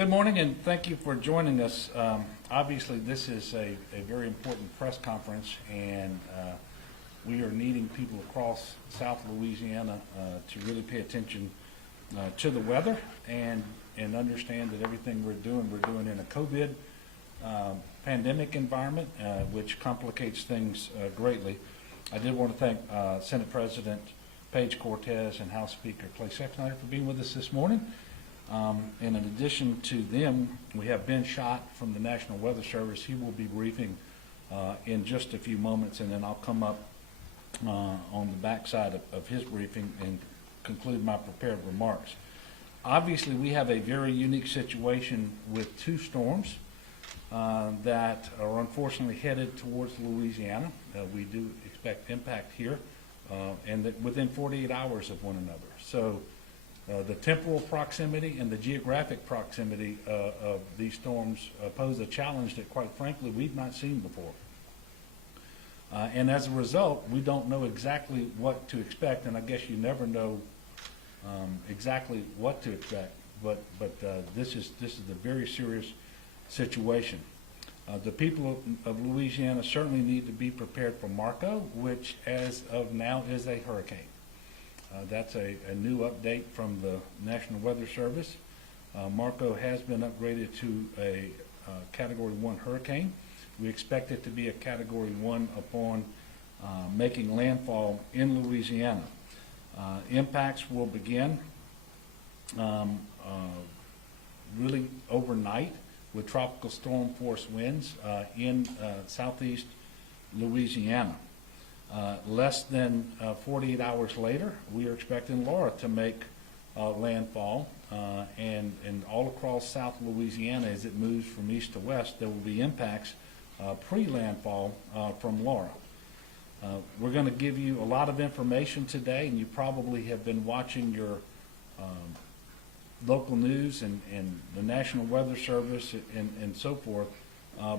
Good morning, and thank you for joining us. Obviously, this is a very important press conference, and we are needing people across South Louisiana to really pay attention to the weather and understand that everything we're doing in a COVID pandemic environment, which complicates things greatly. I did want to thank Senate President Paige Cortez and House Speaker Clay Sexsnyder for being with us this morning. And in addition to them, we have Ben Schott from the National Weather Service. He will be briefing in just a few moments, and then I'll come up on the backside of his briefing and conclude my prepared remarks. Obviously, we have a very unique situation with two storms that are unfortunately headed towards Louisiana. We do expect impact here, and that within 48 hours of one another. So the temporal proximity and the geographic proximity of these storms pose a challenge that, quite frankly, we've not seen before. And as a result, we don't know exactly what to expect, and I guess you never know exactly what to expect. But this is a very serious situation. The people of Louisiana certainly need to be prepared for Marco, which, as of now, is a hurricane. That's a new update from the National Weather Service. Marco has been upgraded to a Category 1 hurricane. We expect it to be a Category 1 upon making landfall in Louisiana. Impacts will begin really overnight with tropical storm force winds in southeast Louisiana. Less than 48 hours later, we are expecting Laura to make landfall, and all across South Louisiana as it moves from east to west, there will be impacts pre-landfall from Laura. We're going to give you a lot of information today, and you probably have been watching your local news and the National Weather Service and so forth,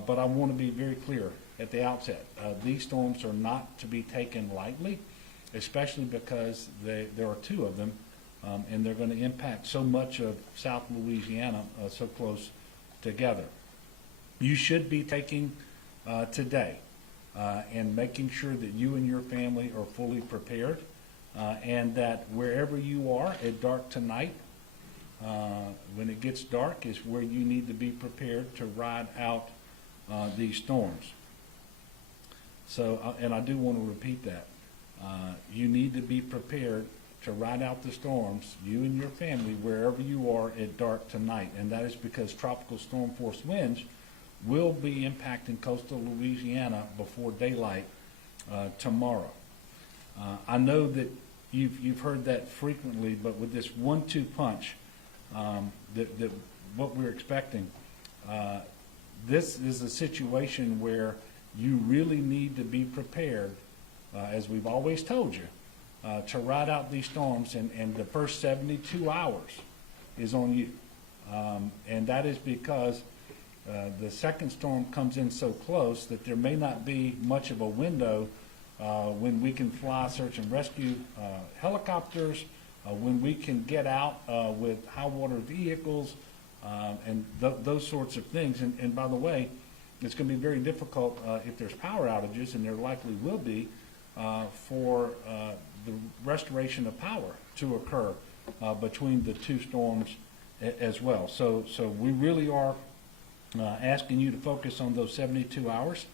but I want to be very clear at the outset. These storms are not to be taken lightly, especially because there are two of them, and they're going to impact so much of South Louisiana so close together. You should be taking today and making sure that you and your family are fully prepared, and that wherever you are at dark tonight, when it gets dark, is where you need to be prepared to ride out these storms. So, and I do want to repeat that. You need to be prepared to ride out the storms, you and your family, wherever you are at dark tonight. And that is because tropical storm force winds will be impacting coastal Louisiana before daylight tomorrow. I know that you've heard that frequently, but with this 1-2 punch, that what we're expecting, this is a situation where you really need to be prepared, as we've always told you, to ride out these storms, and the first 72 hours is on you. And that is because the second storm comes in so close that there may not be much of a window when we can fly search and rescue helicopters, when we can get out with high water vehicles, and those sorts of things. And by the way, it's going to be very difficult if there's power outages, and there likely will be, for the restoration of power to occur between the two storms as well. So we really are asking you to focus on those 72 hours,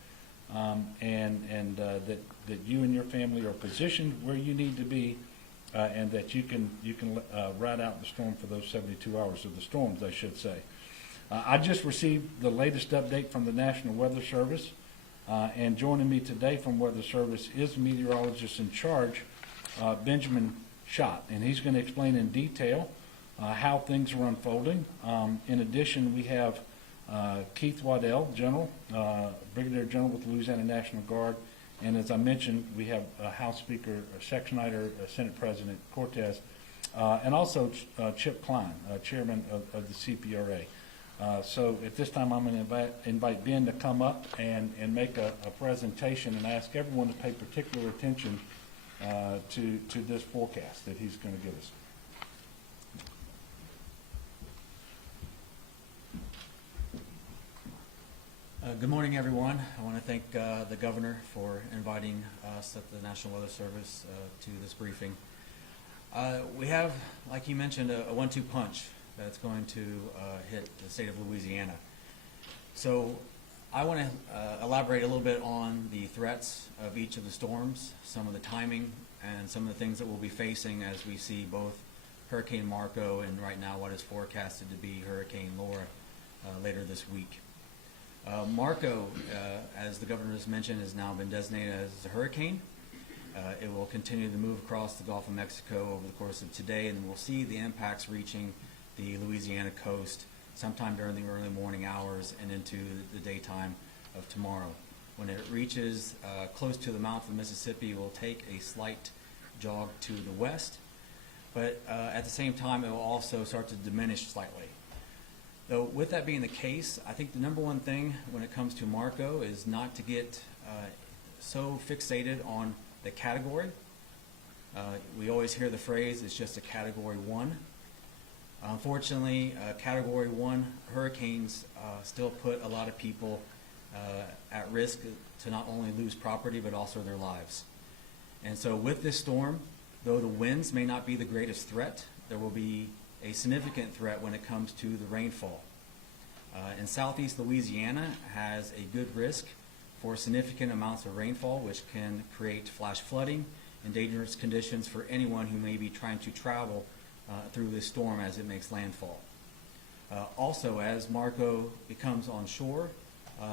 and that you and your family are positioned where you need to be, and that you can ride out the storm for those 72 hours, of the storms, I should say. I just received the latest update from the National Weather Service, and joining me today from Weather Service is meteorologist in charge, Benjamin Schott, and he's going to explain in detail how things are unfolding. In addition, we have Keith Waddell, General, Brigadier General with the Louisiana National Guard, and as I mentioned, we have House Speaker Sexsnyder, Senate President Cortez, and also Chip Klein, Chairman of the CPRA. So at this time, I'm going to invite Ben to come up and make a presentation, and ask everyone to pay particular attention to this forecast that he's going to give us. Good morning, everyone. I want to thank the governor for inviting us at the National Weather Service to this briefing. We have, like he mentioned, a 1-2 punch that's going to hit the state of Louisiana. So I want to elaborate a little bit on the threats of each of the storms, some of the timing, and some of the things that we'll be facing as we see both Hurricane Marco and right now what is forecasted to be Hurricane Laura later this week. Marco, as the governor has mentioned, has now been designated as a hurricane. It will continue to move across the Gulf of Mexico over the course of today, and we'll see the impacts reaching the Louisiana coast sometime during the early morning hours and into the daytime of tomorrow. When it reaches close to the mouth of the Mississippi, it will take a slight jog to the west, but at the same time, it will also start to diminish slightly. Though with that being the case, I think the number one thing when it comes to Marco is not to get so fixated on the category. We always hear the phrase, it's just a Category 1. Unfortunately, Category 1 hurricanes still put a lot of people at risk to not only lose property but also their lives. And so with this storm, though the winds may not be the greatest threat, there will be a significant threat when it comes to the rainfall. In southeast Louisiana has a good risk for significant amounts of rainfall, which can create flash flooding and dangerous conditions for anyone who may be trying to travel through this storm as it makes landfall. Also, as Marco becomes on shore,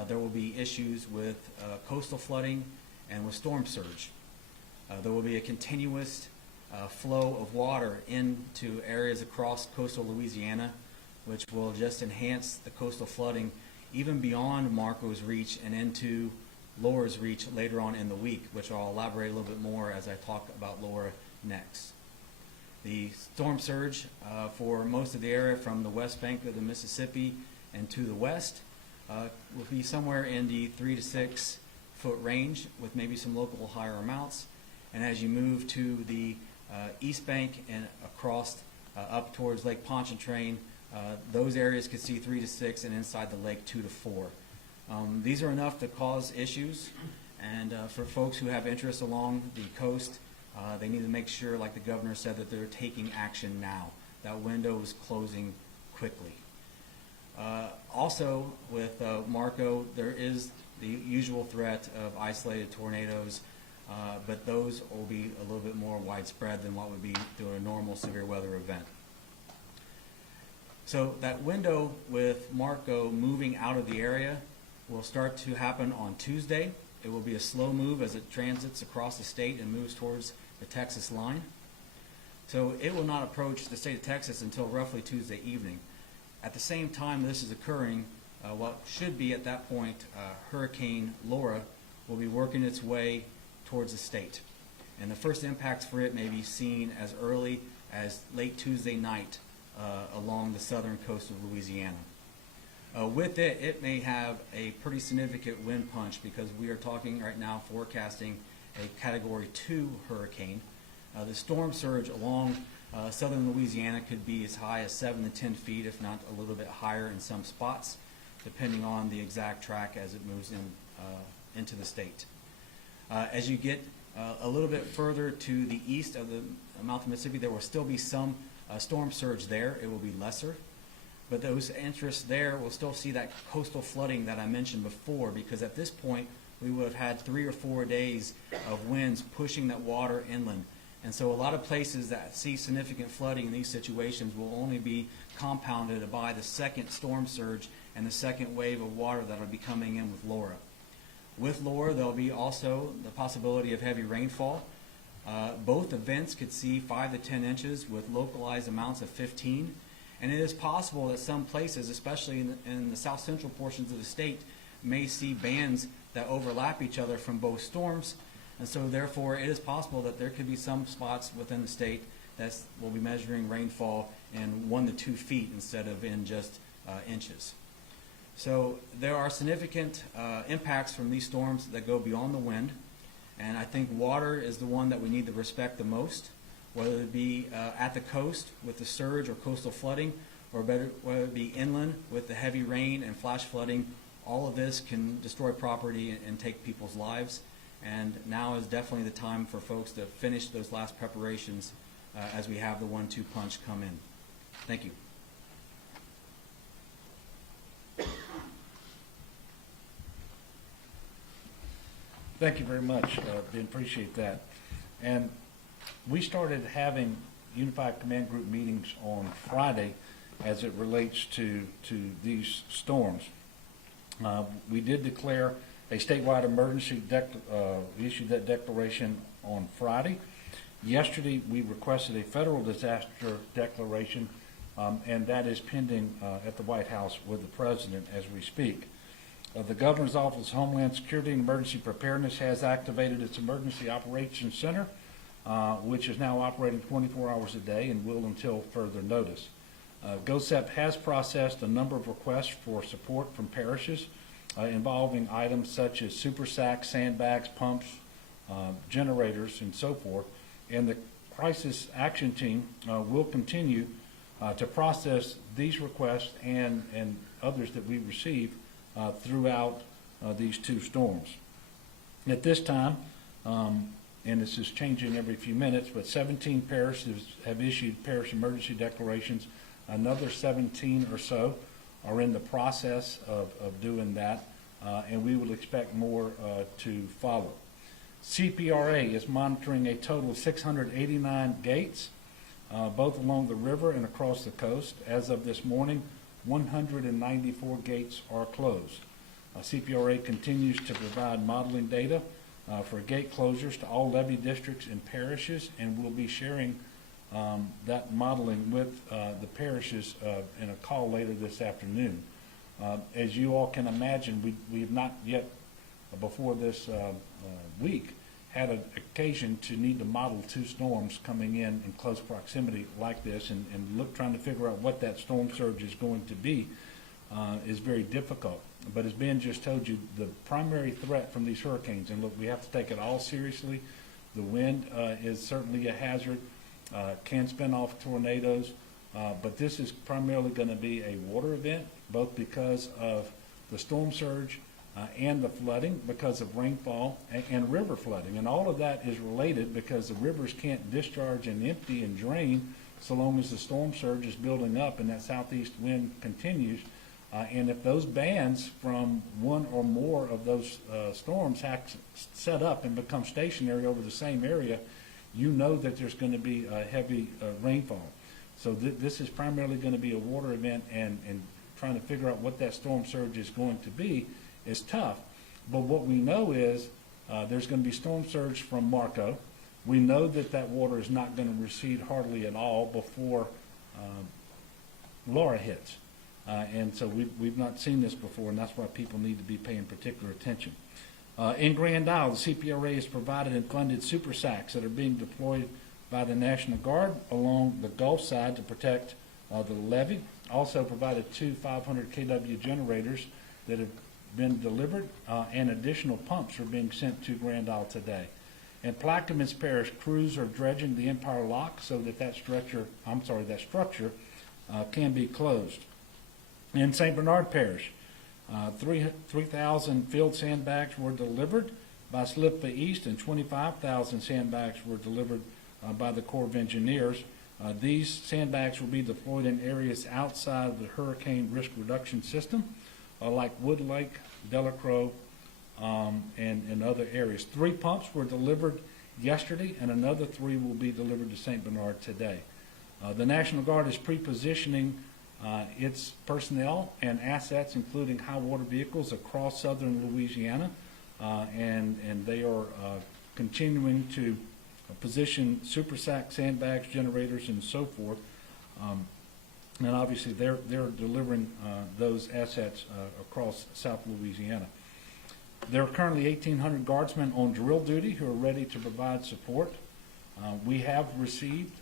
there will be issues with coastal flooding and with storm surge. There will be a continuous flow of water into areas across coastal Louisiana, which will just enhance the coastal flooding even beyond Marco's reach and into Laura's reach later on in the week, which I'll elaborate a little bit more as I talk about Laura next. The storm surge for most of the area from the west bank of the Mississippi and to the west will be somewhere in the 3 to 6 foot range with maybe some local higher amounts. And as you move to the east bank and across up towards Lake Pontchartrain, those areas could see 3 to 6 and inside the lake 2 to 4. These are enough to cause issues, and for folks who have interest along the coast, they need to make sure, like the governor said, that they're taking action now. That window is closing quickly. Also with Marco, there is the usual threat of isolated tornadoes, but those will be a little bit more widespread than what would be through a normal severe weather event. So that window with Marco moving out of the area will start to happen on Tuesday. It will be a slow move as it transits across the state and moves towards the Texas line. So it will not approach the state of Texas until roughly Tuesday evening. At the same time this is occurring, what should be at that point Hurricane Laura will be working its way towards the state. And the first impacts for it may be seen as early as late Tuesday night along the southern coast of Louisiana. With it, it may have a pretty significant wind punch because we are talking right now forecasting a Category 2 hurricane. The storm surge along southern Louisiana could be as high as 7 to 10 feet, if not a little bit higher in some spots, depending on the exact track as it moves into the state. As you get a little bit further to the east of the mouth of Mississippi, there will still be some storm surge there. It will be lesser. But those interests there will still see that coastal flooding that I mentioned before, because at this point we would have had 3 or 4 days of winds pushing that water inland. And so a lot of places that see significant flooding in these situations will only be compounded by the second storm surge and the second wave of water that will be coming in with Laura. With Laura, there will be also the possibility of heavy rainfall. Both events could see 5 to 10 inches with localized amounts of 15. And it is possible that some places, especially in the south central portions of the state, may see bands that overlap each other from both storms. And so therefore it is possible that there could be some spots within the state that will be measuring rainfall in 1 to 2 feet instead of in just inches. So there are significant impacts from these storms that go beyond the wind. And I think water is the one that we need to respect the most, whether it be at the coast with the surge or coastal flooding, or whether it be inland with the heavy rain and flash flooding, all of this can destroy property and take people's lives. And now is definitely the time for folks to finish those last preparations as we have the 1-2 punch come in. Thank you. Thank you very much. We appreciate that. And we started having Unified Command Group meetings on Friday as it relates to these storms. We did declare a statewide emergency, we issued that declaration on Friday. Yesterday, we requested a federal disaster declaration, and that is pending at the White House with the President as we speak. The Governor's Office of Homeland Security and Emergency Preparedness has activated its Emergency Operations Center, which is now operating 24 hours a day and will until further notice. GOSEP has processed a number of requests for support from parishes involving items such as super sacks, sandbags, pumps, generators, and so forth. And the Crisis Action Team will continue to process these requests and others that we receive throughout these two storms. At this time, and this is changing every few minutes, but 17 parishes have issued parish emergency declarations. Another 17 or so are in the process of doing that, and we will expect more to follow. CPRA is monitoring a total of 689 gates, both along the river and across the coast. As of this morning, 194 gates are closed. CPRA continues to provide modeling data for gate closures to all levee districts and parishes, and we'll be sharing that modeling with the parishes in a call later this afternoon. As you all can imagine, we have not yet, before this week, had an occasion to need to model two storms coming in close proximity like this, and trying to figure out what that storm surge is going to be is very difficult. But as Ben just told you, the primary threat from these hurricanes, and look, we have to take it all seriously. The wind is certainly a hazard, can spin off tornadoes, but this is primarily going to be a water event, both because of the storm surge and the flooding because of rainfall and river flooding. And all of that is related because the rivers can't discharge and empty and drain so long as the storm surge is building up and that southeast wind continues. And if those bands from one or more of those storms set up and become stationary over the same area, you know that there's going to be a heavy rainfall. So this is primarily going to be a water event, and trying to figure out what that storm surge is going to be is tough. But what we know is there's going to be storm surge from Marco. We know that water is not going to recede hardly at all before Laura hits. And so we've not seen this before, and that's why people need to be paying particular attention. In Grand Isle, the CPRA has provided and funded super sacks that are being deployed by the National Guard along the Gulf side to protect the levee. Also provided two 500 kW generators that have been delivered, and additional pumps are being sent to Grand Isle today. In Plaquemines Parish, crews are dredging the Empire Lock so that structure can be closed. In St. Bernard Parish, 3,000 field sandbags were delivered by SLIPA East, and 25,000 sandbags were delivered by the Corps of Engineers. These sandbags will be deployed in areas outside the hurricane risk reduction system, like Wood Lake, Delacroix, and other areas. 3 pumps were delivered yesterday, and another 3 will be delivered to St. Bernard today. The National Guard is pre-positioning its personnel and assets, including high water vehicles, across southern Louisiana, and they are continuing to position super sack, sandbags, generators, and so forth. And obviously, they're delivering those assets across South Louisiana. There are currently 1,800 guardsmen on drill duty who are ready to provide support. We have received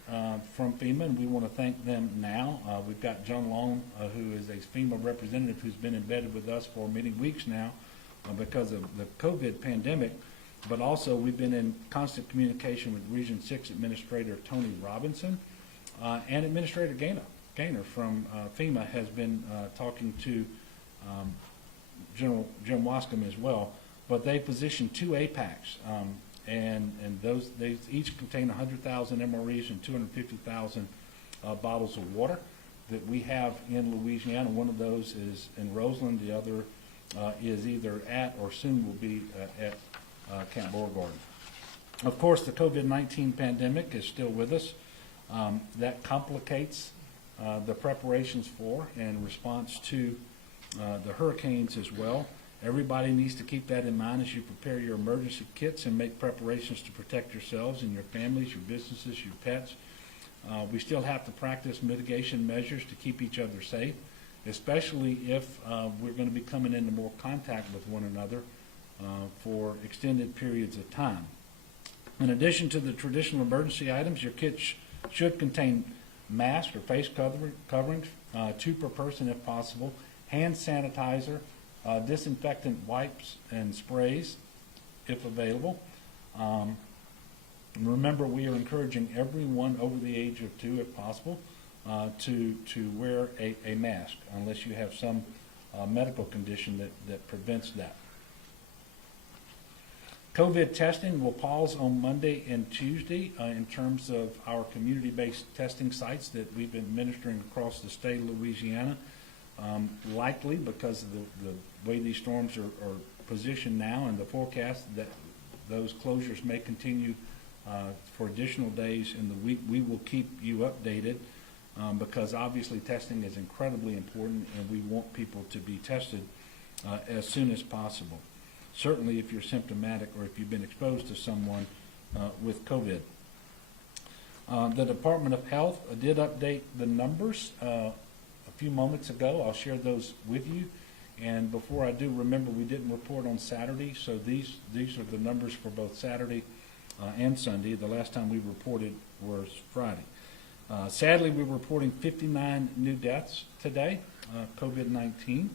from FEMA, and we want to thank them now. We've got John Long, who is a FEMA representative who's been embedded with us for many weeks now because of the COVID pandemic. But also, we've been in constant communication with Region 6 Administrator Tony Robinson, and Administrator Gaynor from FEMA has been talking to General Jim Wascom as well, but they position 2 APACs, and they each contain 100,000 MREs and 250,000 bottles of water that we have in Louisiana. One of those is in Roseland, the other is either at or soon will be at Camp Beauregard. Of course, the COVID-19 pandemic is still with us. That complicates the preparations for and response to the hurricanes as well. Everybody needs to keep that in mind as you prepare your emergency kits and make preparations to protect yourselves and your families, your businesses, your pets. We still have to practice mitigation measures to keep each other safe, especially if we're going to be coming into more contact with one another for extended periods of time. In addition to the traditional emergency items, your kit should contain masks or face coverings, 2 per person if possible, hand sanitizer, disinfectant wipes and sprays if available. Remember, we are encouraging everyone over the age of 2, if possible, to wear a mask unless you have some medical condition that prevents that. COVID testing will pause on Monday and Tuesday in terms of our community-based testing sites that we've been administering across the state of Louisiana. Likely because of the way these storms are positioned now and the forecast that those closures may continue for additional days in the week. We will keep you updated because obviously testing is incredibly important and we want people to be tested as soon as possible. Certainly if you're symptomatic or if you've been exposed to someone with COVID. The Department of Health did update the numbers a few moments ago. I'll share those with you. And before I do, remember we didn't report on Saturday, so these are the numbers for both Saturday and Sunday. The last time we reported was Friday. Sadly, we're reporting 59 new deaths today, COVID-19,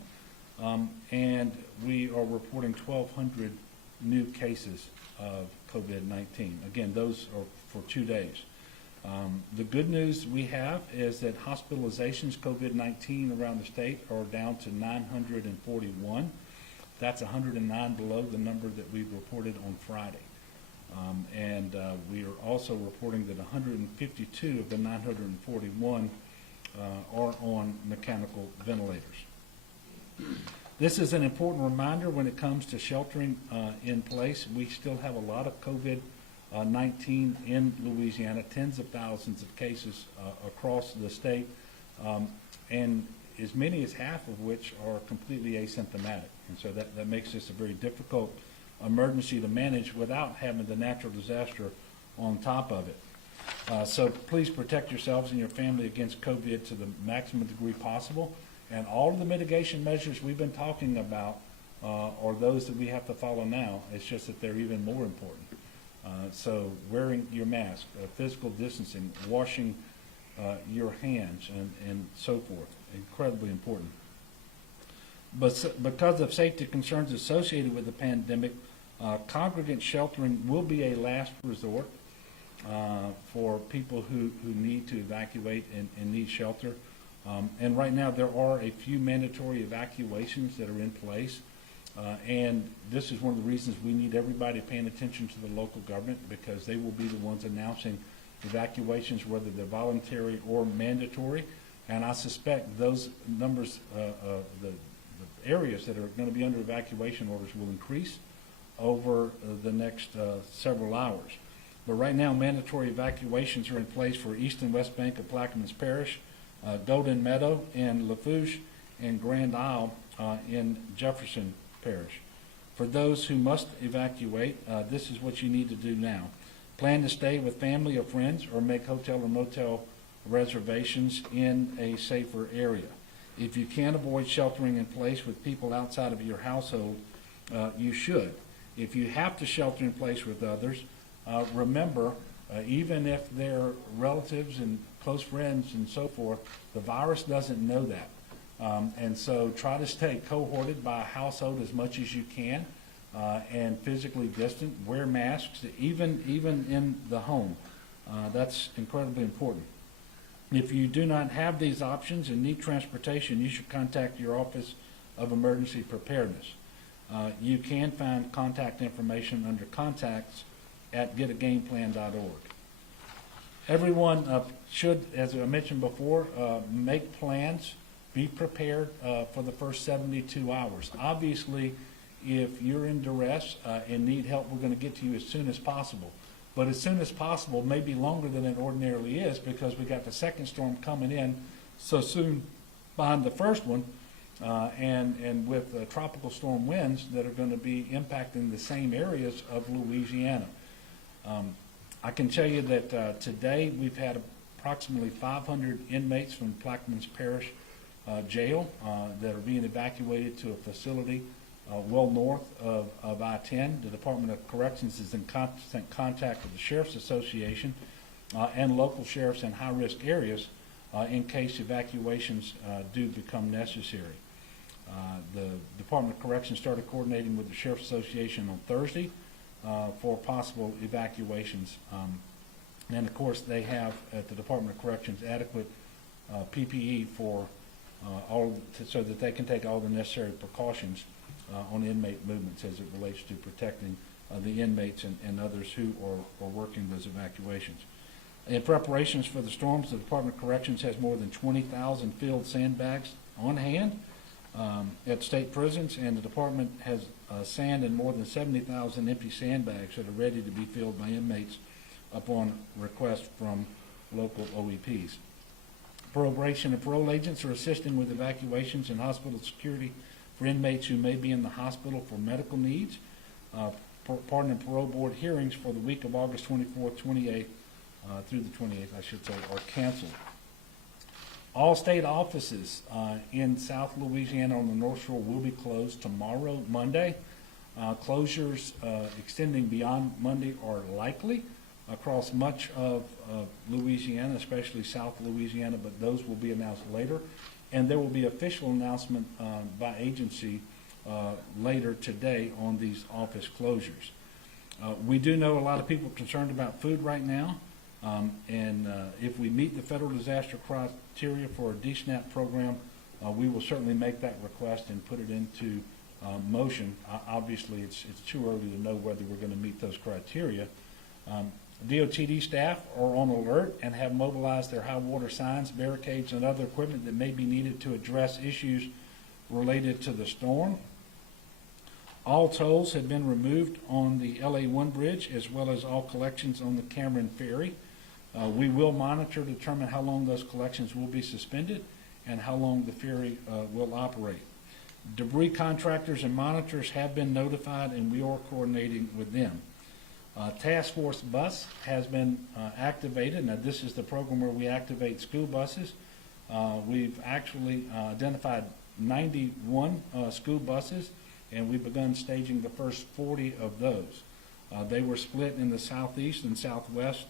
and we are reporting 1,200 new cases of COVID-19. Again, those are for 2 days. The good news we have is that hospitalizations COVID-19 around the state are down to 941. That's 109 below the number that we reported on Friday. And we are also reporting that 152 of the 941 are on mechanical ventilators. This is an important reminder when it comes to sheltering in place. We still have a lot of COVID-19 in Louisiana, tens of thousands of cases across the state, and as many as half of which are completely asymptomatic. And so that makes this a very difficult emergency to manage without having the natural disaster on top of it. So please protect yourselves and your family against COVID to the maximum degree possible. And all of the mitigation measures we've been talking about are those that we have to follow now. It's just that they're even more important. So wearing your mask, physical distancing, washing your hands, and so forth, incredibly important. But because of safety concerns associated with the pandemic, congregate sheltering will be a last resort for people who need to evacuate and need shelter. And right now there are a few mandatory evacuations that are in place. And this is one of the reasons we need everybody paying attention to the local government, because they will be the ones announcing evacuations, whether they're voluntary or mandatory. And I suspect those numbers, the areas that are going to be under evacuation orders will increase over the next several hours. But right now, mandatory evacuations are in place for East and West Bank of Plaquemines Parish, Golden Meadow and Lafourche, and Grand Isle in Jefferson Parish. For those who must evacuate, this is what you need to do now. Plan to stay with family or friends or make hotel or motel reservations in a safer area. If you can't avoid sheltering in place with people outside of your household, you should. If you have to shelter in place with others, remember, even if they're relatives and close friends and so forth, the virus doesn't know that. And so try to stay cohorted by a household as much as you can and physically distant. Wear masks, even in the home. That's incredibly important. If you do not have these options and need transportation, you should contact your office of emergency preparedness. You can find contact information under contacts at getagameplan.org. Everyone should, as I mentioned before, make plans, be prepared for the first 72 hours. Obviously, if you're in duress and need help, we're going to get to you as soon as possible. But as soon as possible may be longer than it ordinarily is because we got the second storm coming in so soon behind the first one, and with tropical storm winds that are going to be impacting the same areas of Louisiana. I can tell you that today we've had approximately 500 inmates from Plaquemines Parish Jail that are being evacuated to a facility well north of I-10. The Department of Corrections is in constant contact with the Sheriff's Association and local sheriffs in high-risk areas in case evacuations do become necessary. The Department of Corrections started coordinating with the Sheriff's Association on Thursday for possible evacuations. And of course, they have at the Department of Corrections adequate PPE for so that they can take all the necessary precautions on inmate movements as it relates to protecting the inmates and others who are working those evacuations. In preparations for the storms, the Department of Corrections has more than 20,000 filled sandbags on hand at state prisons, and the department has sand and more than 70,000 empty sandbags that are ready to be filled by inmates upon request from local OEPs. Probation and parole agents are assisting with evacuations and hospital security for inmates who may be in the hospital for medical needs. Pardon and parole board hearings for the week of August 24th, 28th through the 28th, I should say, are canceled. All state offices in South Louisiana on the North Shore will be closed tomorrow, Monday. Closures extending beyond Monday are likely across much of Louisiana, especially South Louisiana, but those will be announced later. And there will be official announcement by agency later today on these office closures. We do know a lot of people are concerned about food right now, and if we meet the federal disaster criteria for a DSNAP program, we will certainly make that request and put it into motion. Obviously, it's too early to know whether we're going to meet those criteria. DOTD staff are on alert and have mobilized their high water signs, barricades, and other equipment that may be needed to address issues related to the storm. All tolls have been removed on the LA1 bridge, as well as all collections on the Cameron Ferry. We will monitor to determine how long those collections will be suspended and how long the ferry will operate. Debris contractors and monitors have been notified, and we are coordinating with them. Task Force Bus has been activated. Now, this is the program where we activate school buses. We've actually identified 91 school buses, and we've begun staging the first 40 of those. They were split in the southeast and southwest,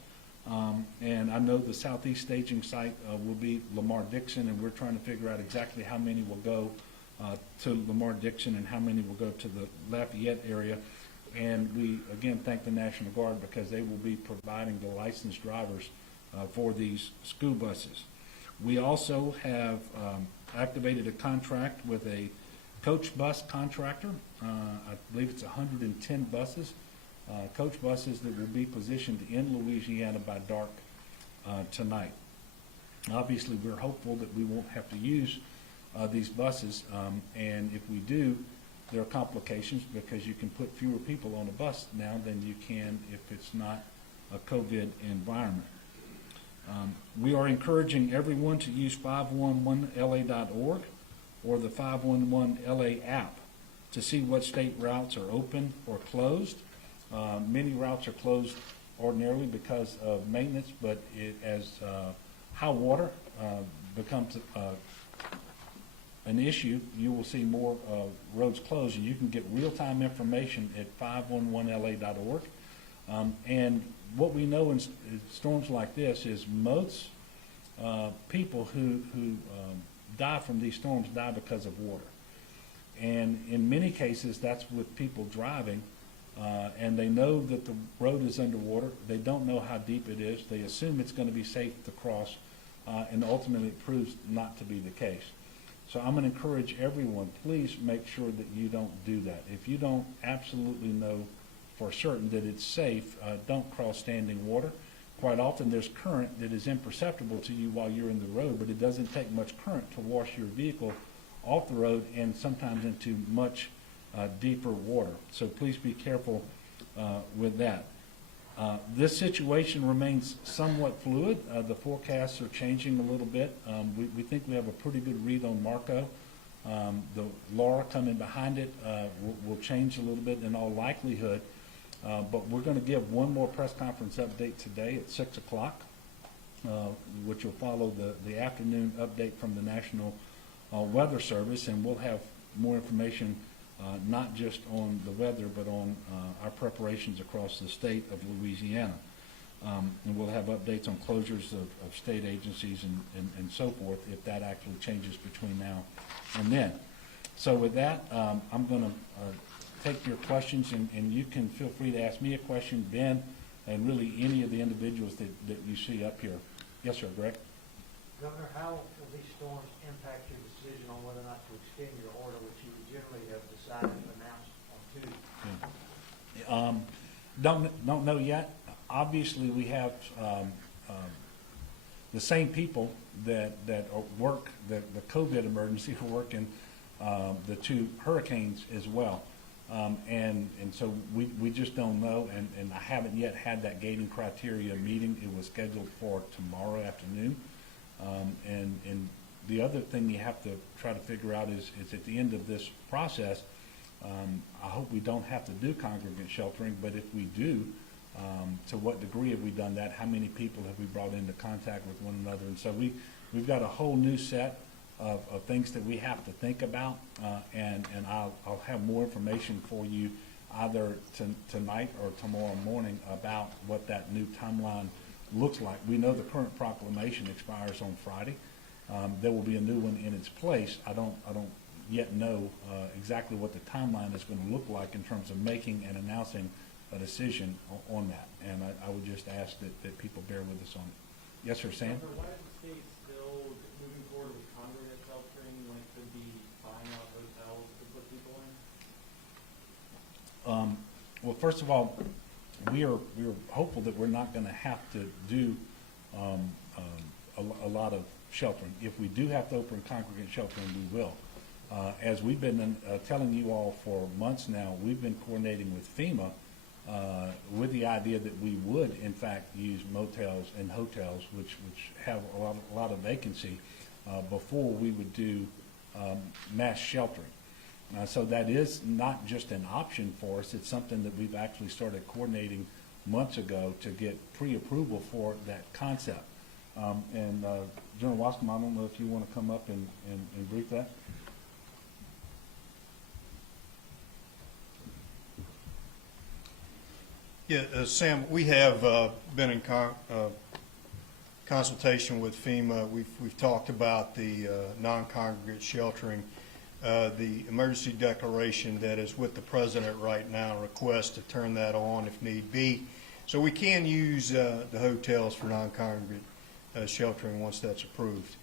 and I know the southeast staging site will be Lamar-Dixon, and we're trying to figure out exactly how many will go to Lamar-Dixon and how many will go to the Lafayette area. And we, again, thank the National Guard because they will be providing the licensed drivers for these school buses. We also have activated a contract with a coach bus contractor. I believe it's 110 buses, coach buses that will be positioned in Louisiana by dark tonight. Obviously, we're hopeful that we won't have to use these buses, and if we do, there are complications because you can put fewer people on a bus now than you can if it's not a COVID environment. We are encouraging everyone to use 511la.org or the 511LA app to see what state routes are open or closed. Many routes are closed ordinarily because of maintenance, but as high water becomes an issue, you will see more roads closed, and you can get real-time information at 511la.org. And what we know in storms like this is most people who die from these storms die because of water. And in many cases, that's with people driving, and they know that the road is underwater. They don't know how deep it is. They assume it's going to be safe to cross, and ultimately it proves not to be the case. So I'm going to encourage everyone, please make sure that you don't do that. If you don't absolutely know for certain that it's safe, don't cross standing water. Quite often there's current that is imperceptible to you while you're in the road, but it doesn't take much current to wash your vehicle off the road and sometimes into much deeper water. So please be careful with that. This situation remains somewhat fluid. The forecasts are changing a little bit. We think we have a pretty good read on Marco. The Laura coming behind it will change a little bit in all likelihood. But we're going to give one more press conference update today at 6 o'clock, which will follow the afternoon update from the National Weather Service, and we'll have more information not just on the weather, but on our preparations across the state of Louisiana. And we'll have updates on closures of state agencies and so forth if that actually changes between now and then. So with that, I'm going to take your questions, and you can feel free to ask me a question, Ben, and really any of the individuals that you see up here. Yes, sir, Greg? Governor, how will these storms impact your decision on whether or not to extend your order, which you would generally have decided to announce on Tuesday? Don't know yet. Obviously, we have the same people that work the COVID emergency who work in the two hurricanes as well. And so we just don't know, and I haven't yet had that gating criteria meeting. It was scheduled for tomorrow afternoon. And the other thing you have to try to figure out is at the end of this process, I hope we don't have to do congregate sheltering, but if we do, to what degree have we done that? How many people have we brought into contact with one another? And so we've got a whole new set of things that we have to think about, and I'll have more information for you either tonight or tomorrow morning about what that new timeline looks like. We know the current proclamation expires on Friday. There will be a new one in its place. I don't yet know exactly what the timeline is going to look like in terms of making and announcing a decision on that. And I would just ask that people bear with us on it. Yes, sir, Sam? Why is the state still moving forward with congregate sheltering when it could be buying out hotels to put people in? Well, first of all, we are hopeful that we're not going to have to do a lot of sheltering. If we do have to open congregate sheltering, we will. As we've been telling you all for months now, we've been coordinating with FEMA with the idea that we would, in fact, use motels and hotels, which have a lot of vacancy, before we would do mass sheltering. So that is not just an option for us. It's something that we've actually started coordinating months ago to get pre-approval for that concept. And General Wascom, I don't know if you want to come up and brief that. Yeah, Sam, we have been in consultation with FEMA. We've talked about the non-congregate sheltering. The emergency declaration that is with the president right now requests to turn that on if need be. So we can use the hotels for non-congregate sheltering once that's approved.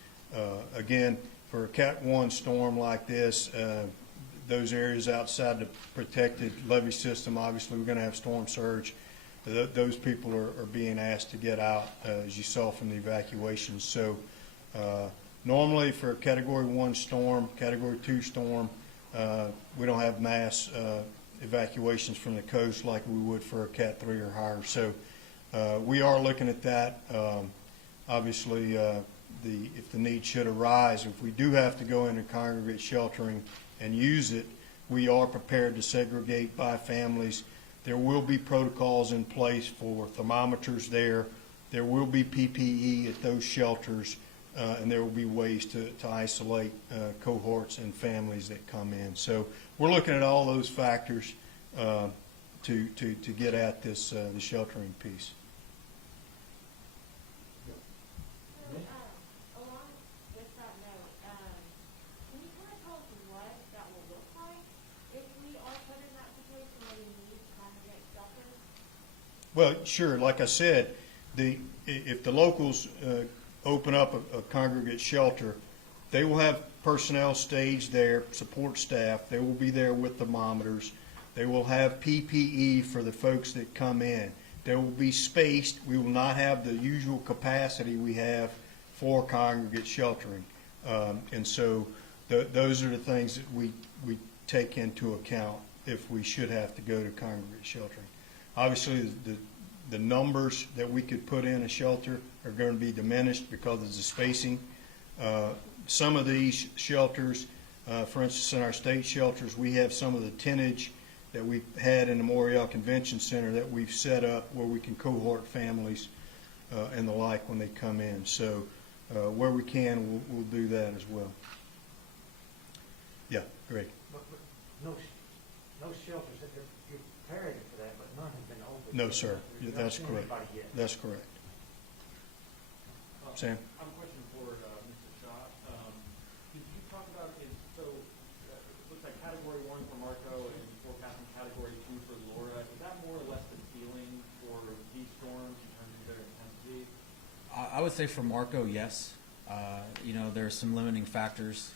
Again, for a Cat 1 storm like this, those areas outside the protected levee system, obviously we're going to have storm surge. Those people are being asked to get out, as you saw from the evacuations. So normally for a Category 1 storm, Category 2 storm, we don't have mass evacuations from the coast like we would for a Cat 3 or higher. So we are looking at that. Obviously, if the need should arise, if we do have to go into congregate sheltering and use it, we are prepared to segregate by families. There will be protocols in place for thermometers there. There will be PPE at those shelters, and there will be ways to isolate cohorts and families that come in. So we're looking at all those factors to get at this the sheltering piece. Along with that note, can you kind of tell us what that will look like if we are put in that situation where we need congregate shelter? Well, sure. Like I said, if the locals open up a congregate shelter, They will have personnel staged there, support staff. They will be there with thermometers. They will have PPE for the folks that come in. They will be spaced. We will not have the usual capacity we have for congregate sheltering. And so those are the things that we take into account if we should have to go to congregate sheltering. Obviously, the numbers that we could put in a shelter are going to be diminished because of the spacing. Some of these shelters, for instance, in our state shelters, we have some of the tonnage that we had in the Morial Convention Center that we've set up where we can cohort families and the like when they come in. So where we can, we'll do that as well. Yeah, great. But no shelters, you're preparing for that, but none have been opened. No, sir. You've not That's seen correct. anybody yet. That's correct. Sam? I have a question for Mr. Schott. Could you talk about, it looks like Category 1 for Marco and forecasting Category 2 for Laura. Is that more or less the ceiling for these storms in terms of their intensity? I would say for Marco, yes. There's some limiting factors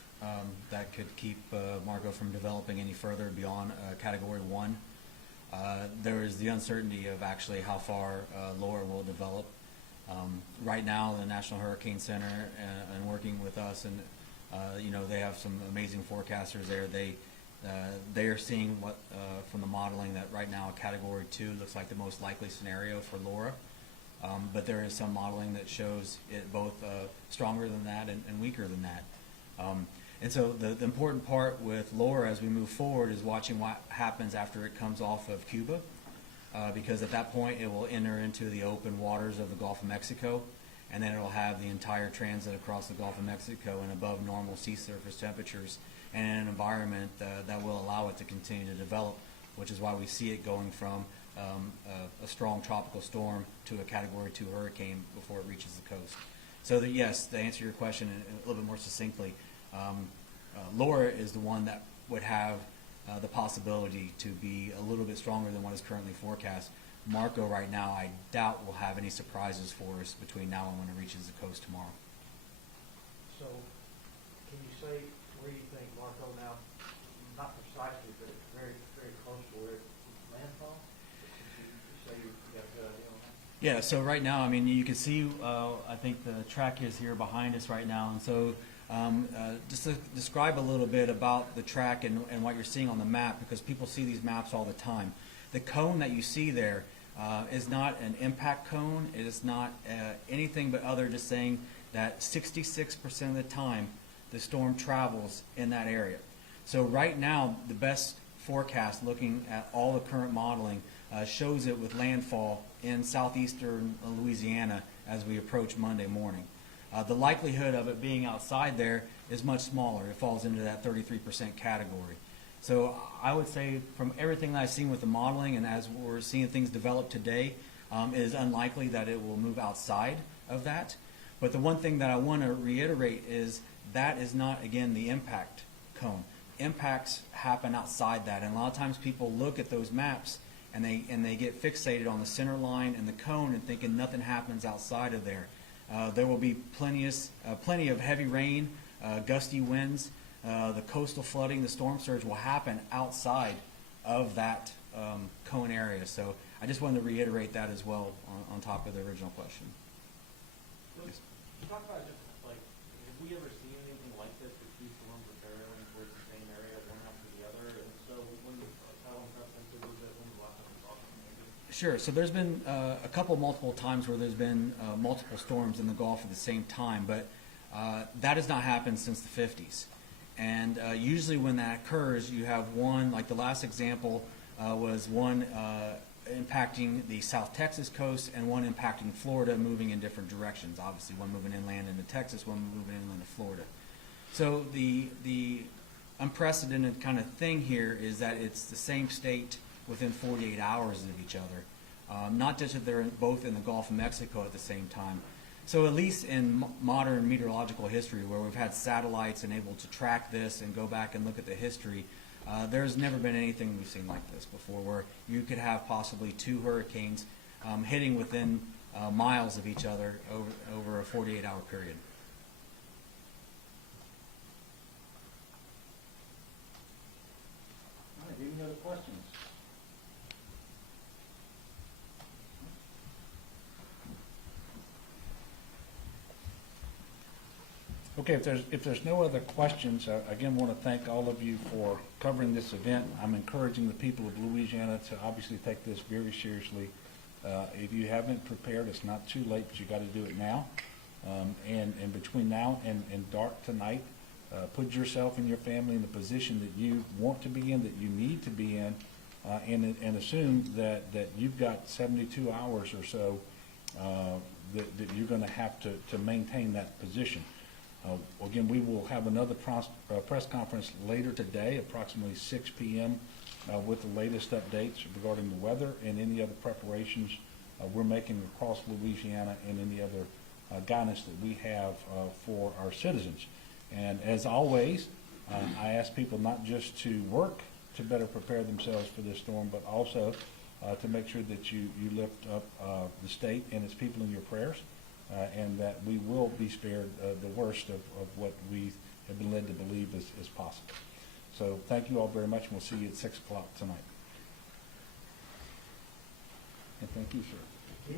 that could keep Marco from developing any further beyond Category 1. There is the uncertainty of actually how far Laura will develop. Right now, the National Hurricane Center and working with us, and they have some amazing forecasters there. They are seeing what from the modeling that right now a Category 2 looks like the most likely scenario for Laura. But there is some modeling that shows it both stronger than that and weaker than that. And so the important part with Laura as we move forward is watching what happens after it comes off of Cuba, because at that point it will enter into the open waters of the Gulf of Mexico, and then it will have the entire transit across the Gulf of Mexico and above normal sea surface temperatures and in an environment that will allow it to continue to develop, which is why we see it going from a strong tropical storm to a Category 2 hurricane before it reaches the coast. So yes, to answer your question a little bit more succinctly, Laura is the one that would have the possibility to be a little bit stronger than what is currently forecast. Marco right now, I doubt will have any surprises for us between now and when it reaches the coast tomorrow. So, can you say where you think Marco now, not precisely, but very, very close to where landfall? You say you got a good idea on that? Yeah, so right now, I mean, you can see, I think the track is here behind us right now. And so just to describe a little bit about the track and what you're seeing on the map, because people see these maps all the time. The cone that you see there is not an impact cone. It is not anything but other just saying that 66% of the time the storm travels in that area. So right now, the best forecast looking at all the current modeling shows it with landfall in southeastern Louisiana as we approach Monday morning. The likelihood of it being outside there is much smaller. It falls into that 33% category. So I would say from everything that I've seen with the modeling and as we're seeing things develop today, it is unlikely that it will move outside of that. But the one thing that I want to reiterate is that is not, again, the impact cone. Impacts happen outside that. And a lot of times people look at those maps and they get fixated on the center line and the cone and thinking nothing happens outside of there. There will be plenty of heavy rain, gusty winds. The coastal flooding, the storm surge will happen outside of that cone area. So I just wanted to reiterate that as well on top of the original question. So, Yes. talk about just like, have we ever seen anything like this with two storms that are barreling towards the same area, one after the other? And so how unprecedented was it when the last time we saw something like this? Sure. So there's been a couple multiple times where there's been multiple storms in the Gulf at the same time, but that has not happened since the 50s. And usually when that occurs, you have one, like the last example was one impacting the South Texas coast and one impacting Florida, moving in different directions. Obviously, one moving inland into Texas, one moving inland to Florida. So the unprecedented kind of thing here is that it's the same state within 48 hours of each other. Not just that they're both in the Gulf of Mexico at the same time. So at least in modern meteorological history, where we've had satellites and able to track this and go back and look at the history, there's never been anything we've seen like this before, where you could have possibly two hurricanes hitting within miles of each other over a 48-hour period. questions? Okay, if there's no other questions, I again want to thank all of you for covering this event. I'm encouraging the people of Louisiana to obviously take this very seriously. If you haven't prepared, it's not too late, but you got to do it now. And between now and dark tonight, put yourself and your family in the position that you want to be in, that you need to be in, and assume that you've got 72 hours or so that you're going to have to maintain that position. Again, we will have another press conference later today, approximately 6 p.m., with the latest updates regarding the weather and any other preparations we're making across Louisiana and any other guidance that we have for our citizens. And as always, I ask people not just to work to better prepare themselves for this storm, but also to make sure that you lift up the state and its people in your prayers. And that we will be spared the worst of what we have been led to believe is possible. So thank you all very much, and we'll see you at 6 o'clock tonight. And thank you, sir.